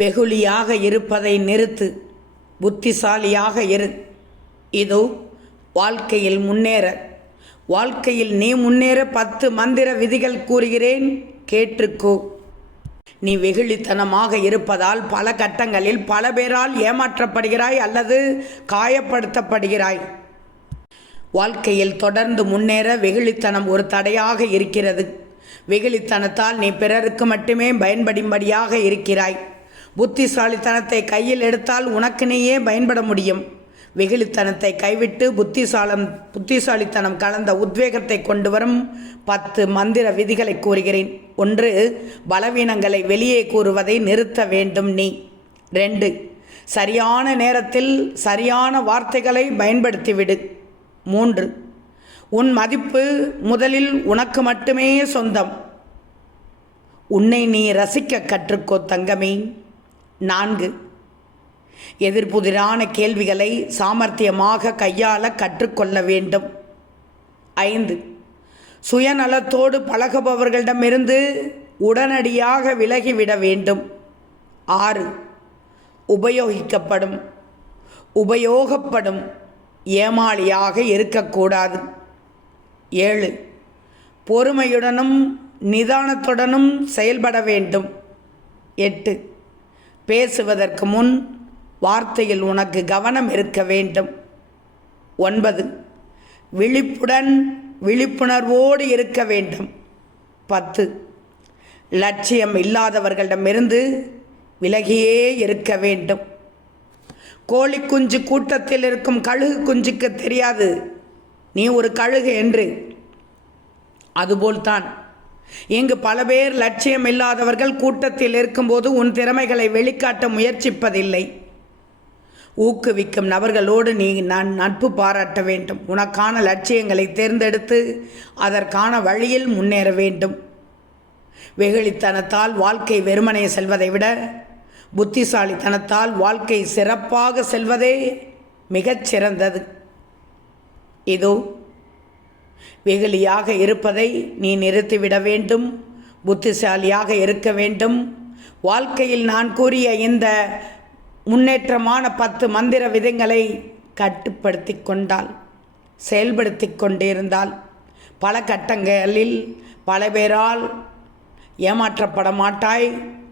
வெகுளியாக இருப்பதை நிறுத்து புத்திசாலியாக இரு. இதோ வாழ்க்கையில் முன்னேற. வாழ்க்கையில் நீ முன்னேற பத்து மந்திர விதிகள் கூறுகிறேன் கேட்டுக்கோ. நீ வெகுளித்தனமாக இருப்பதால் பல கட்டங்களில் பல பேரால் ஏமாற்றப்படுகிறாய் அல்லது காயப்படுத்தப்படுகிறாய். வாழ்க்கையில் தொடர்ந்து முன்னேற வெகுளித்தனம் ஒரு தடையாக இருக்கிறது. வெகுளித்தனத்தால் நீ பிறருக்கு மட்டுமே பயன்படும்படியாக இருக்கிறாய். புத்திசாலித்தனத்தை கையில் எடுத்தால் உனக்கு நீயே பயன்பட முடியும். வெகுளித்தனத்தை கைவிட்டு புத்திசாலம் புத்திசாலித்தனம் கலந்த உத்வேகத்தை கொண்டு வரும் பத்து மந்திர விதிகளை கூறுகிறேன். ஒன்று பலவீனங்களை வெளியே கூறுவதை நிறுத்த வேண்டும் நீ. ரெண்டு சரியான நேரத்தில் சரியான வார்த்தைகளை பயன்படுத்திவிடு. மூன்று உன் மதிப்பு முதலில் உனக்கு மட்டுமே சொந்தம். உன்னை நீ ரசிக்க கற்றுக்கோ தங்கமே. நான்கு. எதிர்புதிரான கேள்விகளை சாமர்த்தியமாக கையாள கற்றுக்கொள்ள வேண்டும். ஐந்து. சுயநலத்தோடு பழகுபவர்களிடமிருந்து உடனடியாக விலகிவிட வேண்டும். ஆறு. உபயோகிக்கப்படும். உபயோகப்படும். ஏமாளியாக இருக்கக்கூடாது. ஏழு. பொறுமையுடனும் நிதானத்துடனும் செயல்பட வேண்டும். எட்டு. பேசுவதற்கு முன் வார்த்தையில் உனக்கு கவனம் இருக்க வேண்டும். ஒன்பது விழிப்புடன் விழிப்புணர்வோடு இருக்க வேண்டும். பத்து லட்சியம் இல்லாதவர்களிடமிருந்து விலகியே இருக்க வேண்டும். கோழி குஞ்சு கூட்டத்தில் இருக்கும் கழுகு குஞ்சுக்கு தெரியாது. நீ ஒரு கழுகு என்று. அதுபோல்தான். இங்கு பல பேர் லட்சியம் இல்லாதவர்கள் கூட்டத்தில் இருக்கும்போது உன் திறமைகளை வெளிக்காட்ட முயற்சிப்பதில்லை. ஊக்குவிக்கும் நபர்களோடு நீ நான் நட்பு பாராட்ட வேண்டும். உனக்கான லட்சியங்களை தேர்ந்தெடுத்து அதற்கான வழியில் முன்னேற வேண்டும். வெகுளித்தனத்தால் வாழ்க்கை வெறுமனே செல்வதை விட புத்திசாலித்தனத்தால் வாழ்க்கை சிறப்பாக செல்வதே மிகச் சிறந்தது. இதோ வெகுளியாக இருப்பதை நீ நிறுத்திவிட வேண்டும். புத்திசாலியாக இருக்க வேண்டும். வாழ்க்கையில் நான் கூறிய இந்த முன்னேற்றமான பத்து மந்திர விதங்களை கட்டுப்படுத்தி கொண்டால் செயல்படுத்தி கொண்டிருந்தால் பல கட்டங்களில் பல பேரால் ஏமாற்றப்பட மாட்டாய்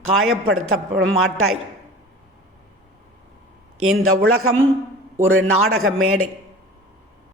காயப்படுத்தப்பட மாட்டாய். இந்த உலகம் ஒரு நாடக மேடை.